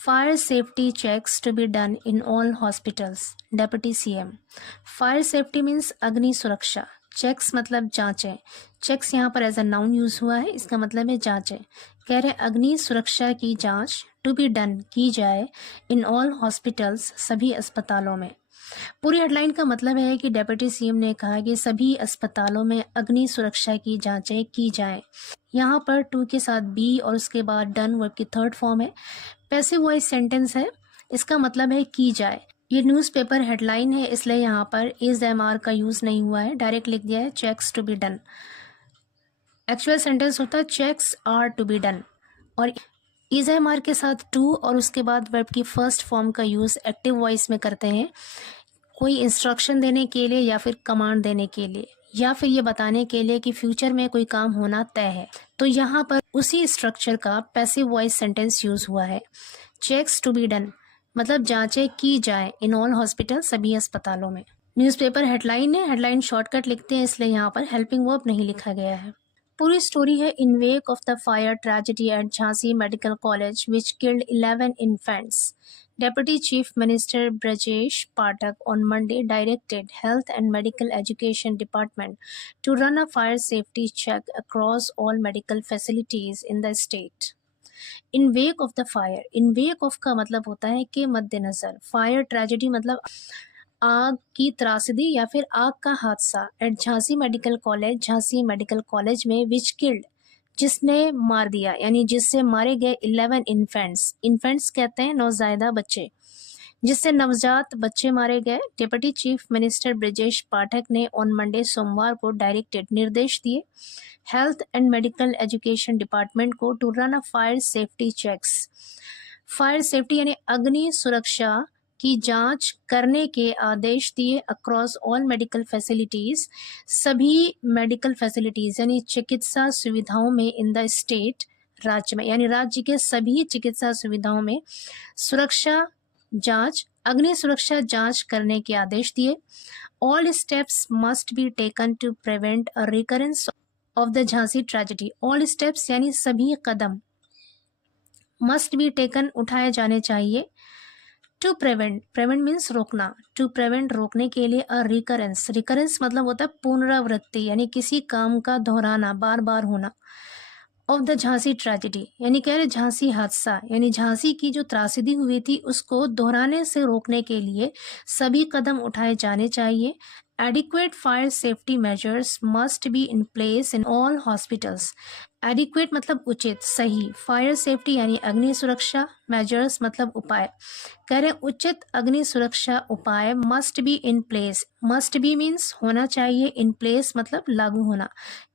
Fire safety checks to be done in all hospitals, deputy CM. Fire safety means अग्नि सुरक्षा, checks मतलब जांचें। Checks यहाँ पर एज अ नाउन यूज हुआ है, इसका मतलब है जांचें। कह रहे अग्नि सुरक्षा की जांच टू बी डन की जाए इन ऑल हॉस्पिटल्स, सभी अस्पतालों में। पूरी हेडलाइन का मतलब है कि डेप्यूटी सीएम ने कहा कि सभी अस्पतालों में अग्नि सुरक्षा की जांचें की जाएं। यहाँ पर टू के साथ बी और उसके बाद डन वर्ब की थर्ड फॉर्म है। पैसिव वॉइस सेंटेंस है, इसका मतलब है की जाए। ये न्यूज़पेपर हेडलाइन है, इसलिए यहाँ पर इज एम आर का यूज नहीं हुआ है, डायरेक्ट लिख दिया है checks to be done. Actual sentence होता है checks are to be done, और इज एम आर के साथ टू और उसके बाद वर्ब की फर्स्ट फॉर्म का यूज एक्टिव वॉइस में करते हैं, कोई इंस्ट्रक्शन देने के लिए या फिर कमांड देने के लिए, या फिर ये बताने के लिए कि फ्यूचर में कोई काम होना तय है। तो यहाँ पर उसी स्ट्रक्चर का पैसिव वॉइस सेंटेंस यूज हुआ है। चेक्स टू बी डन मतलब जांचें की जाए इन ऑल हॉस्पिटल, सभी अस्पतालों में। न्यूज़पेपर हेडलाइन है, हेडलाइन शॉर्टकट लिखते हैं, इसलिए यहाँ पर हेल्पिंग वर्ब नहीं लिखा गया है। पूरी स्टोरी है in wake of the fire tragedy at Jhansi medical college which killed 11 infants. Deputy Chief Minister Brajesh Pathak on Monday directed Health and Medical Education Department to run a fire safety check across all medical facilities in the state. In wake of the fire, in wake of का मतलब होता है कि मद्देनजर, fire tragedy मतलब आग की त्रासदी या फिर आग का हादसा। At Jhansi medical college, Jhansi medical college में विच किल्ड जिसने मार दिया, यानी जिससे मारे गए 11 इन्फेंट्स। इन्फेंट्स कहते हैं नवजायदा बच्चे, जिससे नवजात बच्चे मारे गए। Deputy chief minister Brajesh Pathak ने ऑन मंडे सोमवार को डायरेक्टेड निर्देश दिए health and medical education department को to run a fire safety checks. Fire safety यानी अग्नि सुरक्षा की जांच करने के आदेश दिए अक्रॉस ऑल मेडिकल फैसिलिटीज, सभी मेडिकल फैसिलिटीज यानी चिकित्सा सुविधाओं में इन द स्टेट, राज्य में, यानी राज्य के सभी चिकित्सा सुविधाओं में सुरक्षा जांच, अग्नि सुरक्षा जांच करने के आदेश दिए। All steps must be taken to prevent a recurrence of the Jhansi tragedy. All steps यानी सभी कदम, मस्ट बी टेकन उठाए जाने चाहिए, टू प्रिवेंट, प्रिवेंट मीन्स रोकना, टू प्रिवेंट रोकने के लिए, अ रिकरेंस, रिकरेंस मतलब होता है पुनरावृत्ति यानी किसी काम का दोहराना, बार बार होना, ऑफ द झांसी ट्रेजेडी यानी कह रहे झांसी हादसा, यानी झांसी की जो त्रासदी हुई थी उसको दोहराने से रोकने के लिए सभी कदम उठाए जाने चाहिए। Adequate fire safety measures must be in place in all hospitals. Adequate मतलब उचित, सही, फायर सेफ्टी यानी अग्नि सुरक्षा, मेजर्स मतलब उपाय, कह रहे उचित अग्नि सुरक्षा उपाय must be in place, must be means होना चाहिए, इन प्लेस मतलब लागू होना,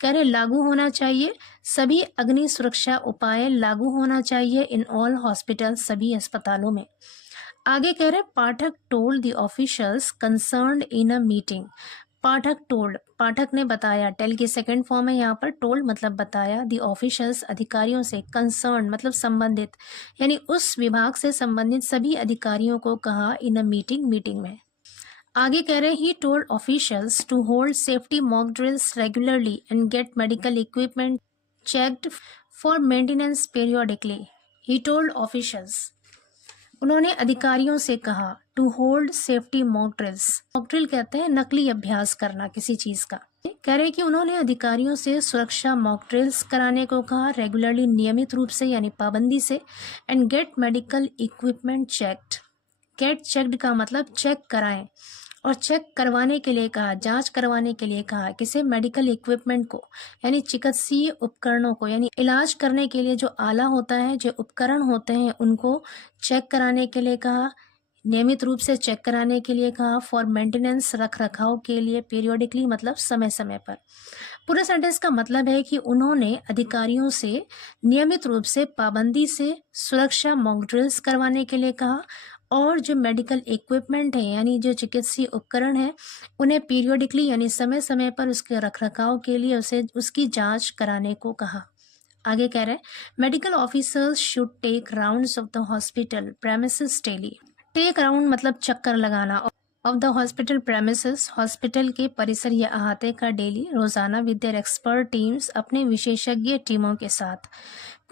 कह रहे लागू होना चाहिए, सभी अग्नि सुरक्षा उपाय लागू होना चाहिए इन ऑल हॉस्पिटल, सभी अस्पतालों में। आगे कह रहे Pathak told the officials concerned in a meeting. Pathak told, Pathak ने बताया, टेल की सेकंड फॉर्म है यहाँ पर, टोल्ड मतलब बताया, द ऑफिशियल्स अधिकारियों से, कंसर्न मतलब संबंधित, यानी उस विभाग से संबंधित सभी अधिकारियों को कहा इन अ मीटिंग, मीटिंग में। आगे कह रहे he told officials to hold safety mock drills regularly and get medical equipment checked for maintenance periodically. He told officials, उन्होंने अधिकारियों से कहा to hold safety mock drills, mock drill कहते हैं नकली अभ्यास करना किसी चीज का। कह रहे कि उन्होंने अधिकारियों से सुरक्षा मॉक ड्रिल्स कराने को कहा रेगुलरली, नियमित रूप से यानी पाबंदी से, and get medical equipment checked. Get checked का मतलब चेक कराएं, और चेक करवाने के लिए कहा, जांच करवाने के लिए कहा, किसे, मेडिकल इक्विपमेंट को यानी चिकित्सीय उपकरणों को, यानी इलाज करने के लिए जो आला होता है, जो उपकरण होते हैं उनको चेक कराने के लिए कहा, नियमित रूप से चेक कराने के लिए कहा, फॉर मेंटेनेंस रख रखाव के लिए, पीरियोडिकली मतलब समय समय पर। पूरे सेंटेंस का मतलब है कि उन्होंने अधिकारियों से नियमित रूप से पाबंदी से सुरक्षा मॉक ड्रिल्स करवाने के लिए कहा, और जो मेडिकल इक्विपमेंट है यानी जो चिकित्सीय उपकरण है उन्हें पीरियोडिकली यानी समय समय पर उसके रखरखाव के लिए उसे उसकी जांच कराने को कहा। आगे कह रहे हैं medical officers should take rounds of the hospital premises daily. Take round मतलब चक्कर लगाना, of the hospital premises hospital के परिसर या अहाते का डेली रोजाना, विद देयर एक्सपर्ट टीम्स अपने विशेषज्ञ टीमों के साथ।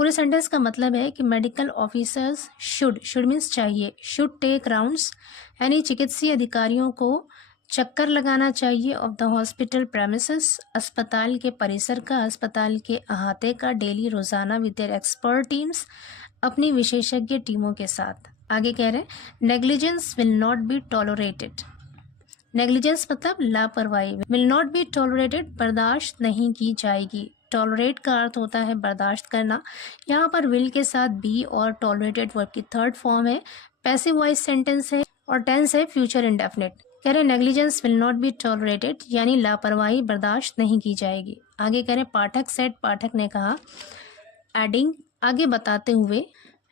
पूरे सेंटेंस का मतलब है कि मेडिकल ऑफिसर्स शुड मीन्स चाहिए, शुड टेक राउंड्स यानी चिकित्सीय अधिकारियों को चक्कर लगाना चाहिए ऑफ द हॉस्पिटल प्रेमिसेस, अस्पताल के परिसर का, अस्पताल के अहाते का, डेली रोजाना विद देयर एक्सपर्ट टीम्स, अपनी विशेषज्ञ टीमों के साथ। आगे कह रहे हैं negligence will not be tolerated. Negligence मतलब लापरवाही, विल नॉट बी टॉलरेटेड बर्दाश्त नहीं की जाएगी। टॉलरेट का अर्थ होता है बर्दाश्त करना, यहाँ पर विल के साथ बी और टॉलरेटेड वर्ब की थर्ड फॉर्म है, पैसिव वॉइस सेंटेंस है और टेंस है फ्यूचर इंडेफिनिट। कह रहे negligence will not be tolerated यानी लापरवाही बर्दाश्त नहीं की जाएगी। आगे कह रहे पाठक सेड, पाठक ने कहा, एडिंग आगे बताते हुए,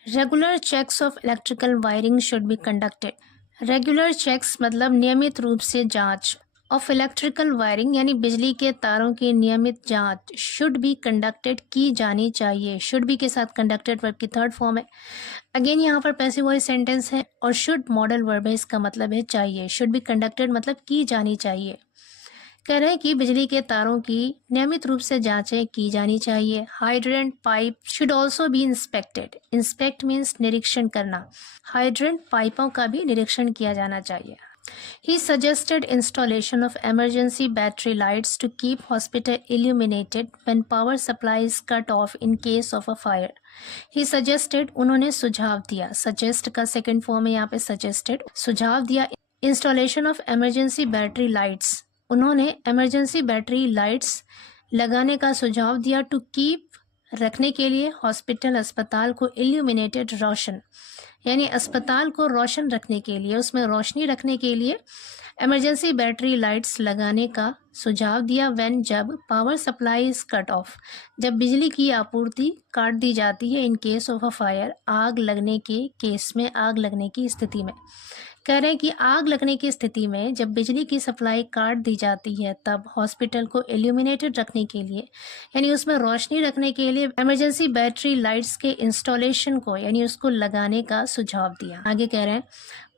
regular checks of electrical wiring should be conducted. Regular checks मतलब नियमित रूप से जांच, ऑफ इलेक्ट्रिकल वायरिंग यानी बिजली के तारों की नियमित जांच, शुड बी कंडक्टेड की जानी चाहिए। शुड बी के साथ कंडक्टेड वर्ब की थर्ड फॉर्म है। अगेन यहाँ पर पैसिव वॉइस सेंटेंस है और शुड मॉडल वर्ब है, इसका मतलब है चाहिए। शुड बी कंडक्टेड मतलब की जानी चाहिए। कह रहे हैं कि बिजली के तारों की नियमित रूप से जांचें की जानी चाहिए। Hydrant pipe should also be inspected. Inspect means निरीक्षण करना, हाइड्रेंट पाइपों का भी निरीक्षण किया जाना चाहिए। He suggested installation of emergency battery lights to keep hospital illuminated when power supply is cut off in case of a fire. He suggested उन्होंने सुझाव दिया, suggest का सेकंड फॉर्म है यहाँ पे suggested, सुझाव दिया installation of emergency battery lights, उन्होंने emergency battery lights लगाने का सुझाव दिया to keep रखने के लिए हॉस्पिटल अस्पताल को illuminated रोशन यानी अस्पताल को रोशन रखने के लिए, उसमें रोशनी रखने के लिए इमरजेंसी बैटरी लाइट्स लगाने का सुझाव दिया व्हेन जब power supply is cut off, जब बिजली की आपूर्ति काट दी जाती है, in case of a fire आग लगने के केस में, आग लगने की स्थिति में। कह रहे हैं कि आग लगने की स्थिति में जब बिजली की सप्लाई काट दी जाती है तब हॉस्पिटल को इल्यूमिनेटेड रखने के लिए यानी उसमें रोशनी रखने के लिए इमरजेंसी बैटरी लाइट्स के इंस्टॉलेशन को यानी उसको लगाने का सुझाव दिया। आगे कह रहे हैं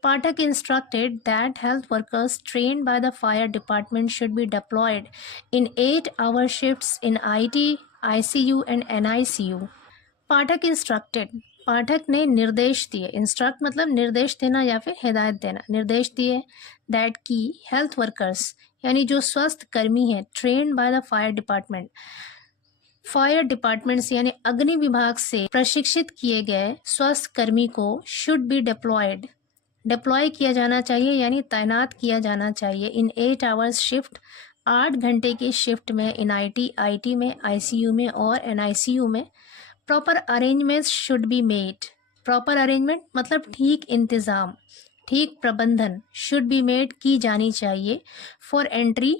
Pathak instructed that health workers trained by the fire department should be deployed in 8-hour shifts in IT, ICU and NICU। Pathak instructed, Pathak ने निर्देश दिए, इंस्ट्रक्ट मतलब निर्देश देना या फिर हिदायत देना, निर्देश दिए दैट की हेल्थ वर्कर्स यानी जो स्वास्थ्य कर्मी है, trained by the fire department, fire department से यानी अग्नि विभाग से प्रशिक्षित किए गए स्वास्थ्य कर्मी को शुड बी डिप्लॉयड, डिप्लॉय किया जाना चाहिए यानी तैनात किया जाना चाहिए इन 8 hours शिफ्ट, 8 घंटे की शिफ्ट में इन IT में, ICU में और NICU में। Proper arrangement should be made, proper arrangement मतलब ठीक इंतज़ाम, ठीक प्रबंधन, शुड बी मेड की जानी चाहिए फॉर एंट्री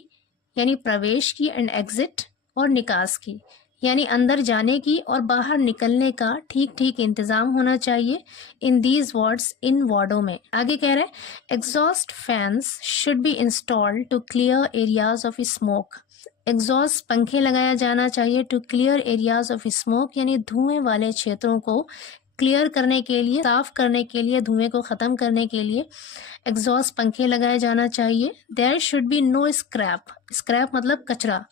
यानी प्रवेश की, एंड एग्जिट और निकास की यानी अंदर जाने की और बाहर निकलने का ठीक ठीक इंतज़ाम होना चाहिए इन दीज वार्ड्स, इन वार्डों में। आगे कह रहे हैं exhaust fans should be installed to clear areas of smoke, exhaust पंखे लगाया जाना चाहिए to clear areas of smoke यानी धुएं वाले क्षेत्रों को क्लियर करने के लिए, साफ करने के लिए, धुएं को ख़त्म करने के लिए एग्जॉस्ट पंखे लगाए जाना चाहिए। There should be no scrap, scrap मतलब कचरा,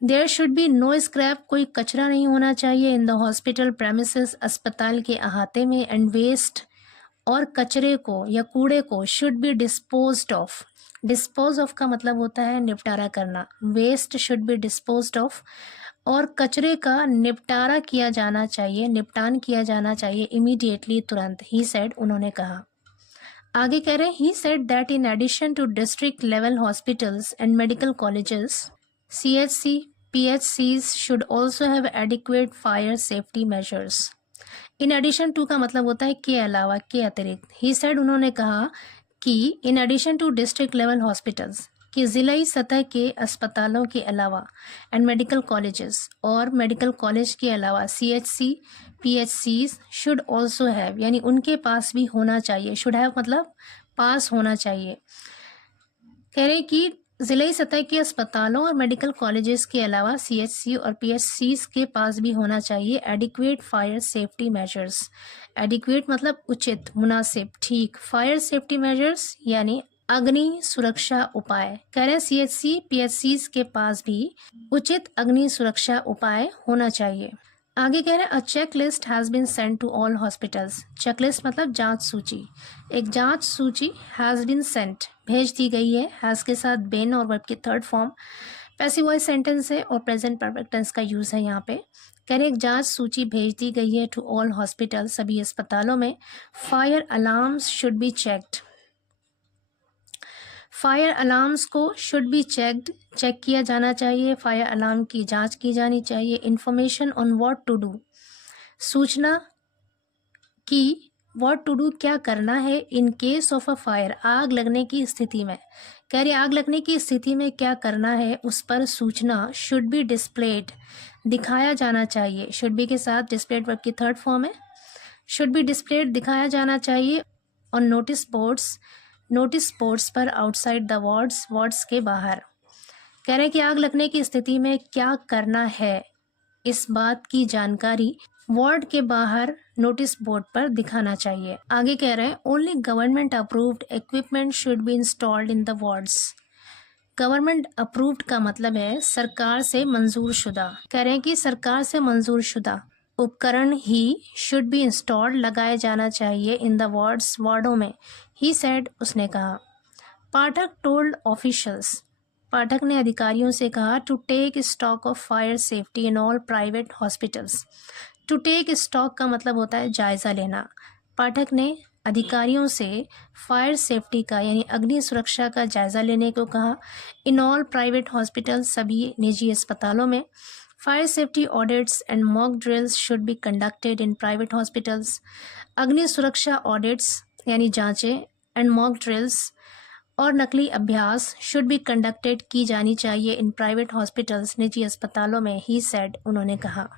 there should be no scrap कोई कचरा नहीं होना चाहिए इन द हॉस्पिटल प्रेमिसेस, अस्पताल के अहाते में, एंड वेस्ट और कचरे को या कूड़े को should be disposed of, dispose of का मतलब होता है निपटारा करना, waste should be disposed of और कचरे का निपटारा किया जाना चाहिए, निपटान किया जाना चाहिए इमीडिएटली, तुरंत। ही सेड उन्होंने कहा। आगे कह रहे हैं he said that in addition to district level hospitals and medical colleges, CHC, PHCs should also have adequate fire safety measures. In addition to का मतलब होता है के अलावा, के अतिरिक्त। He said उन्होंने कहा कि in addition to district level hospitals कि ज़िलाई सतह के अस्पतालों के अलावा and medical colleges और मेडिकल कॉलेज के अलावा CHC, PHCs should also have यानी उनके पास भी होना चाहिए, should have मतलब पास होना चाहिए। कह रहे कि ज़िले सतह के अस्पतालों और मेडिकल कॉलेजेस के अलावा CHC और PHCs के पास भी होना चाहिए adequate fire safety measures, adequate मतलब उचित, मुनासिब, ठीक, फायर सेफ्टी मेजर्स यानी अग्नि सुरक्षा उपाय। कह रहे हैं CHC, PHCs के पास भी उचित अग्नि सुरक्षा उपाय होना चाहिए। आगे कह रहे हैं a check list has been send to all hospitals. Check list मतलब जांच सूची। एक जांच सूची हैज़ बीन सेंट भेज दी गई है। हैज़ के साथ बीन और वर्ब की third form passive voice sentence है और प्रेजेंट परफेक्ट टेंस का यूज़ है यहाँ पे। कह रहे एक जांच सूची भेज दी गई है टू ऑल हॉस्पिटल, सभी अस्पतालों में। Fire alarms should be checked. Fire alarms को शुड बी चेक्ड, चेक किया जाना चाहिए। फायर अलार्म की जांच की जानी चाहिए। Information on what to do, सूचना की व्हाट टू डू क्या करना है in case of a fire, आग लगने की स्थिति में। कह रहे आग लगने की स्थिति में क्या करना है उस पर सूचना शुड बी डिस्प्लेड, दिखाया जाना चाहिए। शुड बी के साथ डिस्प्लेड वर्ब की थर्ड फॉर्म है। शुड बी डिस्प्लेड दिखाया जाना चाहिए और नोटिस बोर्ड्स पर आउटसाइड द वार्ड्स, वार्ड्स के बाहर। कह रहे हैं कि आग लगने की स्थिति में क्या करना है इस बात की जानकारी वार्ड के बाहर नोटिस बोर्ड पर दिखाना चाहिए। आगे कह रहे हैं only government approved equipment should be installed in the wards. Government approved का मतलब है सरकार से मंजूर शुदा। कह रहे हैं कि सरकार से मंजूर शुदा उपकरण ही शुड बी इंस्टॉल्ड लगाए जाना चाहिए इन द वार्ड्स, वार्डों में। ही सेड उसने कहा। पाठक टोल्ड ऑफिशियल्स, पाठक ने अधिकारियों से कहा to take stock of fire safety in all private hospitals. To take stock का मतलब होता है जायजा लेना। पाठक ने अधिकारियों से फायर सेफ्टी का यानी अग्नि सुरक्षा का जायजा लेने को कहा। इन ऑल प्राइवेट हॉस्पिटल्स, सभी निजी अस्पतालों में। Fire safety audits and mock drills should be conducted in private hospitals. अग्नि सुरक्षा ऑडिट्स यानी जांचें एंड मॉक ड्रिल्स और नकली अभ्यास शुड बी कंडक्टेड की जानी चाहिए इन प्राइवेट हॉस्पिटल्स, निजी अस्पतालों में। ही सेड उन्होंने कहा।